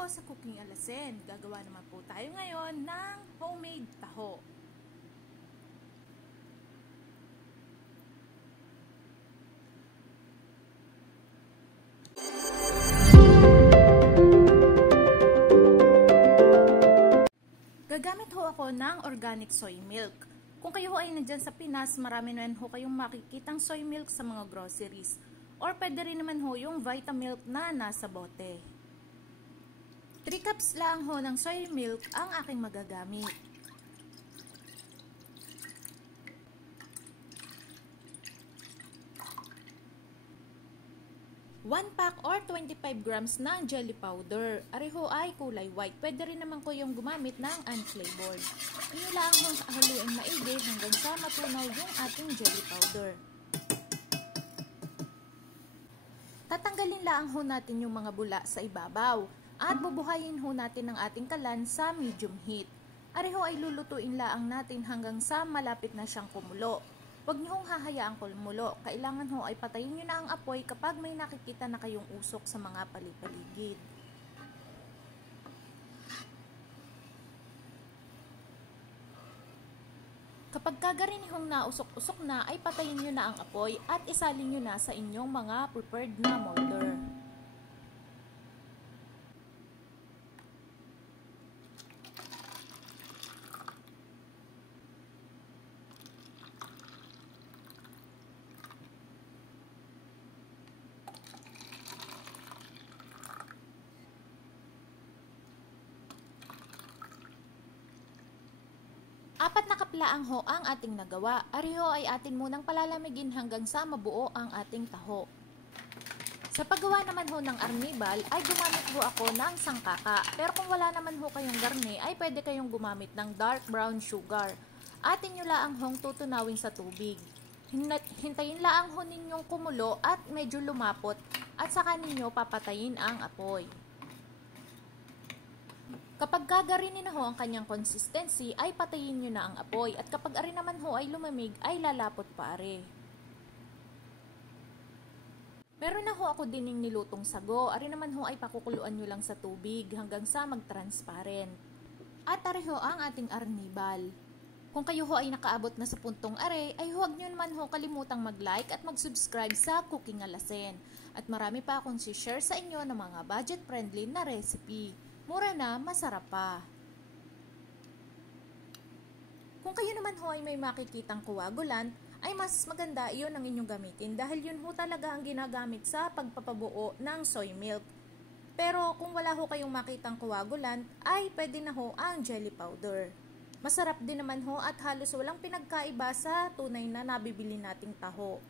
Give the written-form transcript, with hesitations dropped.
po sa Cooking Alasen. Gagawa naman po tayo ngayon ng homemade taho. Gagamit ho ako ng organic soy milk. Kung kayo ay nandyan sa Pinas, marami naman ho kayong makikitang soy milk sa mga groceries. Or pwede rin naman ho yung Vitamilk na nasa bote. 3 cups lang ho ng soy milk ang aking magagamit. 1 pack or 25 grams ng jelly powder. Areho ay kulay white. Pwede rin naman ko yung gumamit ng unflavored. Inyo lang ho haluin maigi hanggang sa matunaw yung ating jelly powder. Tatanggalin lang ho natin yung mga bula sa ibabaw. At bubuhayin ho natin ang ating kalan sa medium heat. Areho ay lulutuin lang natin hanggang sa malapit na siyang kumulo. Huwag niyo hong hahayaang kumulo. Kailangan ho ay patayin niyo na ang apoy kapag may nakikita na kayong usok sa mga paligid. Kapag kagarinihong nausok-usok na, ay patayin niyo na ang apoy at isalin niyo na sa inyong mga prepared na molder. Apat na kaplaang ho ang ating nagawa. Ariho ay atin munang palalamigin hanggang sa mabuo ang ating taho. Sa paggawa naman ho ng arnibal ay gumamit ho ako ng sangkaka. Pero kung wala naman ho kayong garne ay pwede kayong gumamit ng dark brown sugar. Atin nyo laang hong tutunawin sa tubig. Hintayin laang ho ninyong kumulo at medyo lumapot at saka ninyo papatayin ang apoy. Kapag gagarinin na ho ang kanyang consistency, ay patayin nyo na ang apoy. At kapag ari naman ho ay lumamig, ay lalapot pa ari. Meron na ho ako dining nilutong sago. Ari naman ho ay pakukuluan nyo lang sa tubig hanggang sa mag-transparent. At ari ho ang ating arnibal. Kung kayo ho ay nakaabot na sa puntong are, ay huwag nyo naman ho kalimutang mag-like at mag-subscribe sa Cooking Alasen. At marami pa akong share sa inyo ng mga budget-friendly na recipe. Mura na, masarap pa. Kung kayo naman ho ay may makikitang coagulant, ay mas maganda iyon ang inyong gamitin dahil yun ho talaga ang ginagamit sa pagpapabuo ng soy milk. Pero kung wala ho kayong makitang coagulant, ay pwede na ho ang jelly powder. Masarap din naman ho at halos walang pinagkaiba sa tunay na nabibili nating taho.